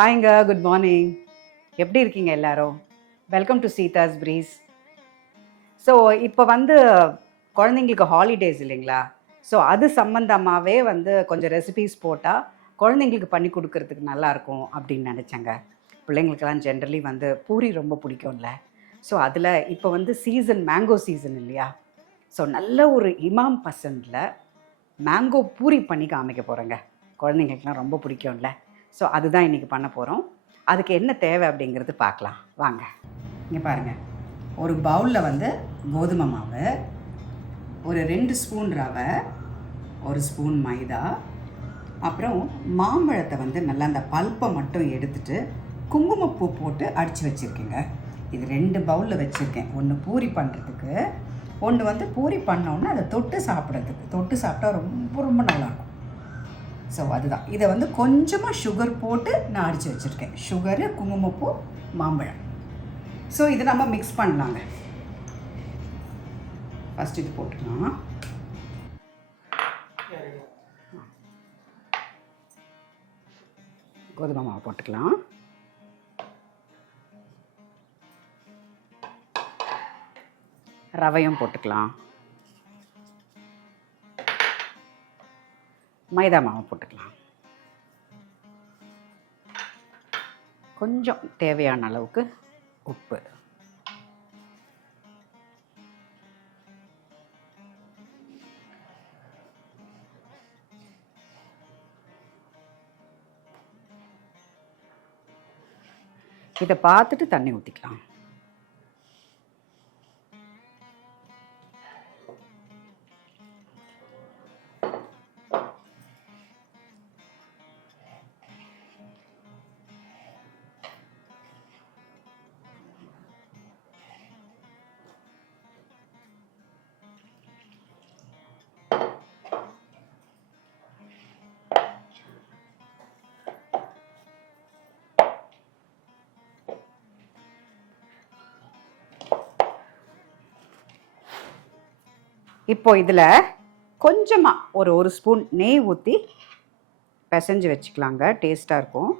ஹாய்ங்க, good morning. எப்படி இருக்கீங்க எல்லாரும்? Welcome to Seetha's breeze. So இப்போ குழந்தைங்களுக்கு ஹாலிடேஸ் இல்லைங்களா? ஸோ அது சம்மந்தமாகவே கொஞ்சம் ரெசிபீஸ் போட்டால் குழந்தைங்களுக்கு பண்ணி கொடுக்கறதுக்கு நல்லாயிருக்கும் அப்படின்னு நினச்சேங்க. பிள்ளைங்களுக்கெல்லாம் ஜென்ரலி பூரி ரொம்ப பிடிக்கும்ல. ஸோ அதில் இப்போ சீசன் மேங்கோ சீசன் இல்லையா? ஸோ நல்ல ஒரு இமாம் பசந்தில் மேங்கோ பூரி பண்ணி காமிக்க போகிறேங்க. குழந்தைங்களுக்குலாம் ரொம்ப பிடிக்கும்ல. ஸோ அதுதான் இன்றைக்கி பண்ண போகிறோம். அதுக்கு என்ன தேவை அப்படிங்கிறது பார்க்கலாம் வாங்க. இங்கே பாருங்கள், ஒரு பவுலில் கோதுமை மாவு, ஒரு 2 ஸ்பூன் ரவை, ஒரு ஸ்பூன் மைதா, அப்புறம் மாம்பழத்தை நல்லா அந்த பல்ப்பை மட்டும் எடுத்துகிட்டு குங்குமப்பூ போட்டு அடித்து வச்சுருக்கேங்க. இது 2 பவுலில் வச்சுருக்கேன். ஒன்று பூரி பண்ணுறதுக்கு, ஒன்று பூரி பண்ணோன்னே அதை தொட்டு சாப்பிட்றதுக்கு. தொட்டு சாப்பிட்டா ரொம்ப ரொம்ப நல்லாயிருக்கும். ஸோ அதுதான். இதை கொஞ்சமாக சுகர் போட்டு நான் அடித்து வச்சுருக்கேன். சுகரு, குங்குமப்பூ, மாம்பழம். ஸோ இதை நம்ம மிக்ஸ் பண்ணலாங்க. ஃபஸ்ட் இது போட்டுக்கலாம். கோதுமை மாவு போட்டுக்கலாம். ரவையும் போட்டுக்கலாம். மைதா மாவு போட்டுக்கலாம். கொஞ்சம் தேவையான அளவுக்கு உப்பு. இதை பார்த்துட்டு தண்ணி ஊற்றிக்கலாம். இப்போ இதில் கொஞ்சமாக ஒரு ஸ்பூன் நெய் ஊற்றி பிசைஞ்சு வச்சுக்கலாங்க. டேஸ்ட்டாக இருக்கும்.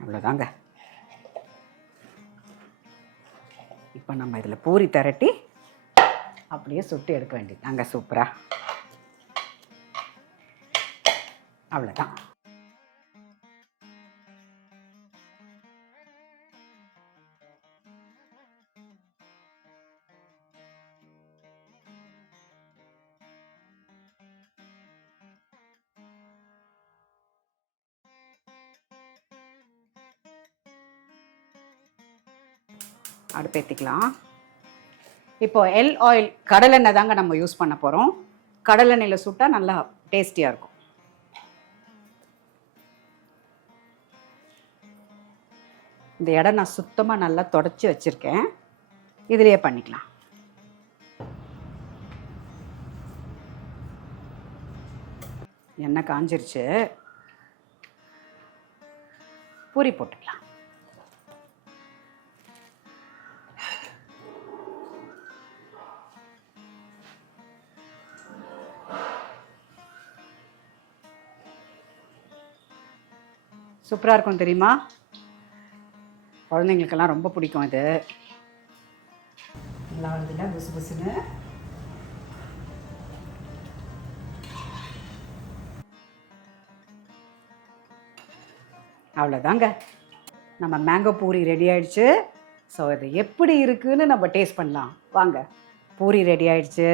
அவ்வளோதாங்க. இப்போ நம்ம இதில் பூரி திரட்டி அப்படியே சுட்டு எடுக்க வேண்டியது. சூப்பராக. அவ்வளோதான். அடுப்பேற்றிக்கலாம். இப்போ ஆயில், கடலெண்ணெய் தாங்க நம்ம யூஸ் பண்ண போகிறோம். கடலெண்ணெயில் சுட்டால் நல்லா டேஸ்டியாக இருக்கும். இந்த இடம் நான் சுத்தமாக நல்லா தொடச்சி வச்சுருக்கேன். இதிலேயே பண்ணிக்கலாம். எண்ணெய் காஞ்சிருச்சு. பூரி போட்டுக்கலாம். சூப்பராக இருக்கும் தெரியுமா? குழந்தைங்களுக்கெல்லாம் ரொம்ப பிடிக்கும் இது. நல்லா வருதுல்ல புசு புசுன்னு. அவ்வளோதாங்க, நம்ம மேங்கோ பூரி ரெடி ஆயிடுச்சு. ஸோ இது எப்படி இருக்குன்னு நம்ம டேஸ்ட் பண்ணலாம் வாங்க. பூரி ரெடி ஆயிடுச்சு.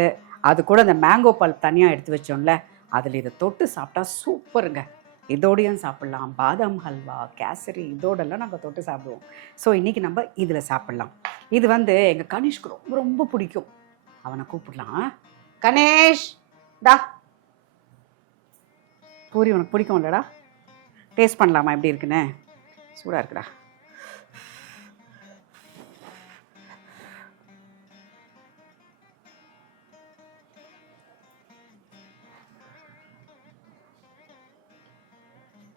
அது கூட அந்த மேங்கோ பல்ப் தனியாக எடுத்து வச்சோம்ல, அதில் இதை தொட்டு சாப்பிட்டா சூப்பருங்க. இதோடையும் சாப்பிட்லாம். பாதாம் ஹல்வா, கேசரி, இதோடெல்லாம் நம்ம தொட்டு சாப்பிடுவோம். ஸோ இன்றைக்கி நம்ம இதில் சாப்பிட்லாம். இது எங்கள் கணேஷ்க்கு ரொம்ப ரொம்ப பிடிக்கும். அவனை கூப்பிடலாம். கணேஷ் டா, பூரி உனக்கு பிடிக்கும் இல்லைடா? டேஸ்ட் பண்ணலாமா எப்படி இருக்குன்னு? சூடாக இருக்குடா.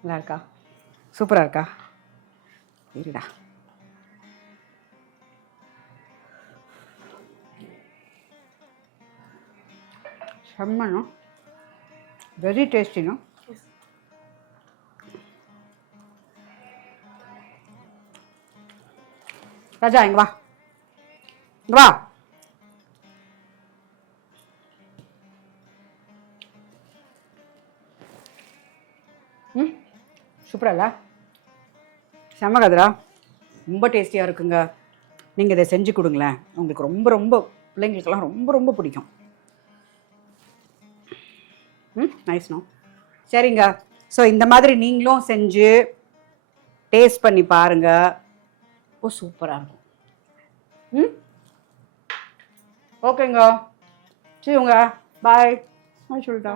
நல்லா இருக்கா? சூப்பராக இருக்கா? இருடா. செம்மனோ, வெரி டேஸ்டினோ. ராஜா இங்க வா, இங்க வா. ம், சூப்பரா இல்லை? செம்ம கதிரா, ரொம்ப டேஸ்டியாக இருக்குங்க. நீங்கள் இதை செஞ்சு கொடுங்களேன், உங்களுக்கு ரொம்ப ரொம்ப பிள்ளைங்களுக்கெல்லாம் ரொம்ப ரொம்ப பிடிக்கும். நைஸ்னோ. சரிங்க. ஸோ இந்த மாதிரி நீங்களும் செஞ்சு டேஸ்ட் பண்ணி பாருங்க. ஓ சூப்பராக இருக்கும். ஓகேங்க, சரிங்க. பாய். பாய் சொல்லிட்டா.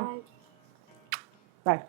பாய்.